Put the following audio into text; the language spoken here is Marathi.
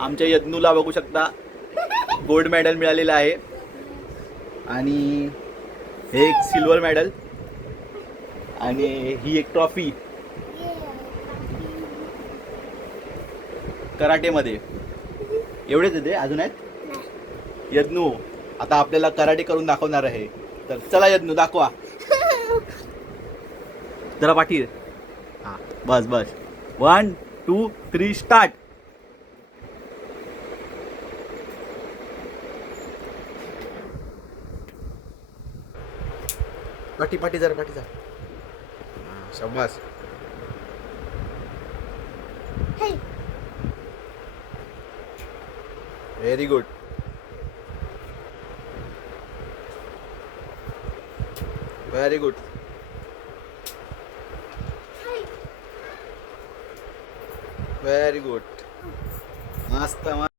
आमच्या यज्ञूला बघू शकता गोल्ड मेडल मिळालेलं आहे आणि हे एक सिल्वर मेडल आणि ही एक ट्रॉफी कराटेमध्ये. एवढेच येते अजून आहेत. यज्ञू आता आपल्याला कराटे करून दाखवणार आहे. तर चला यज्ञू दाखवा जरा पाठी. हा बस बस 1 2 3 स्टार्ट. पाठी पाठी जरा पाठी जा. शाबास. Very good. Very good. Very good. मस्त.